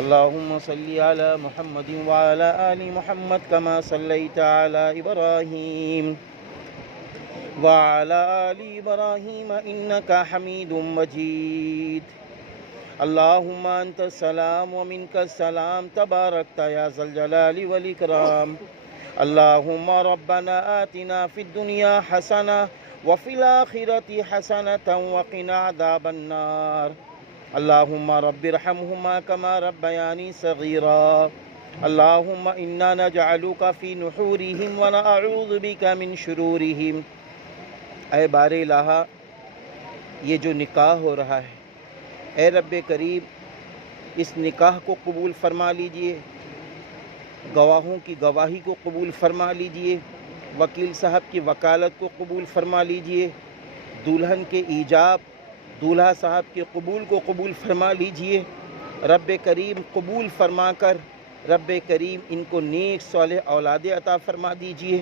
اللهم صل على محمد وعلى آل محمد كما صليت على إبراهيم وعلى آل إبراهيم إنك حميد مجيد. اللهم أنت السلام ومنك السلام تباركت يا ذا الجلال والإكرام. اللهم ربنا آتنا في الدنيا حسنة وفي الآخرة حسنة وقنا عذاب النار. اللهم رب ارحمهما كما ربياني صغيرا. اللهم إنا نجعلك في نحورهم ونعوذ بك من شرورهم. اے بار الہ، یہ جو نکاح ہو رہا ہے، اے رب کریم اس نکاح کو قبول فرما لیجئے، گواہوں کی گواہی کو قبول فرما لیجئے، وکیل صاحب کی وکالت کو قبول فرما لیجئے، دلہن کے ایجاب، دولہا صاحب کے قبول کو قبول فرما لیجئے. رب کریم قبول فرما کر رب کریم ان کو نیک صالح اولاد عطا فرما دیجئے.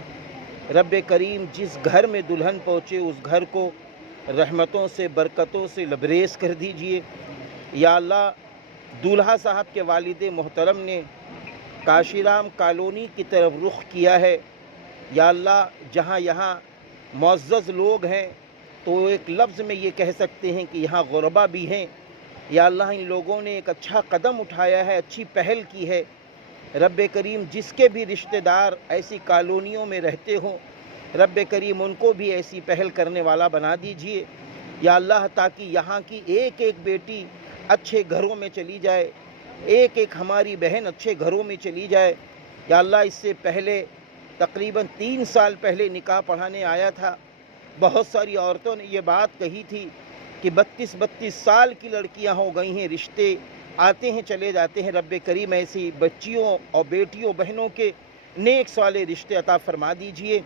رب کریم جس گھر میں دلہن پہنچے اس گھر کو رحمتوں سے برکتوں سے لبریز کر دیجئے. یا اللہ، دولہا صاحب کے والد محترم نے کاشیرام کالونی کی طرف رخ کیا ہے. یا اللہ، جہاں یہاں معزز لوگ ہیں تو ایک لفظ میں یہ کہہ سکتے ہیں کہ یہاں غربا بھی ہیں. یا اللہ، ان لوگوں نے ایک اچھا قدم اٹھایا ہے، اچھی پہل کی ہے. رب کریم جس کے بھی رشتہ دار ایسی کالونیوں میں رہتے ہوں، رب کریم ان کو بھی ایسی پہل کرنے والا بنا دیجئے. یا اللہ، تاکہ یہاں کی ایک ایک بیٹی اچھے گھروں میں چلی جائے، ایک ایک ہماری بہن اچھے گھروں میں چلی جائے. یا اللہ، اس سے پہلے تقریباً 3 سال پہلے نکاح پڑھانے آیا تھا. بہت ساری عورتوں نے یہ بات کہی تھی کہ 32 سال کی لڑکیاں ہو گئی ہیں، رشتے آتے ہیں چلے جاتے ہیں. رب کریم ایسی بچیوں اور بیٹیوں بہنوں کے نیک صالح رشتے عطا فرما دیجئے.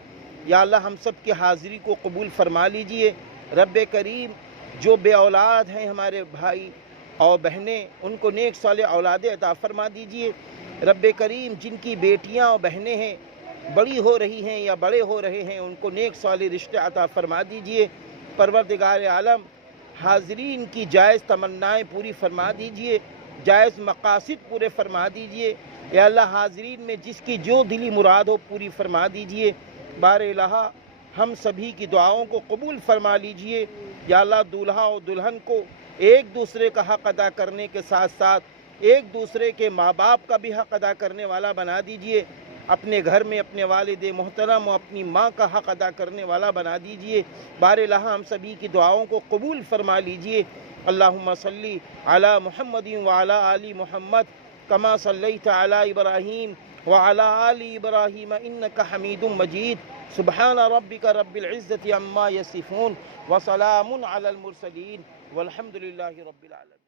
یا اللہ، ہم سب کی حاضری کو قبول فرما لیجئے. رب کریم جو بے اولاد ہیں ہمارے بھائی اور بہنیں، ان کو نیک صالح اولاد عطا فرما دیجئے. رب کریم جن کی بیٹیاں اور بہنیں ہیں، بڑی ہو رہی ہیں یا بڑے ہو رہے ہیں، ان کو نیک صالح رشتے عطا فرما دیجئے. پروردگار عالم حاضرین کی جائز تمنائیں پوری فرما دیجئے، جائز مقاصد پورے فرما دیجئے. یا اللہ، حاضرین میں جس کی جو دلی مراد ہو پوری فرما دیجئے. بار الہ، ہم سبھی کی دعاؤں کو قبول فرما لیجئے. یا اللہ، دولہا اور دلہن کو ایک دوسرے کا حق ادا کرنے کے ساتھ ساتھ ایک دوسرے کے ماں باپ کا بھی حق ادا کرنے والا بنا دیجئے. اپنے گھر میں اپنے والد محترم اور اپنی ماں کا حق ادا کرنے والا بنا دیجئے. بار الہ، ہم سبھی کی دعاؤں کو قبول فرما لیجئے. اللہم صلی علی محمد وعلی آل محمد کما صلیت علی ابراہیم وعلی آل ابراہیم انک حمید مجید. سبحان ربک رب العزت عما یصفون وسلام علی المرسلین والحمد للہ رب العالمین.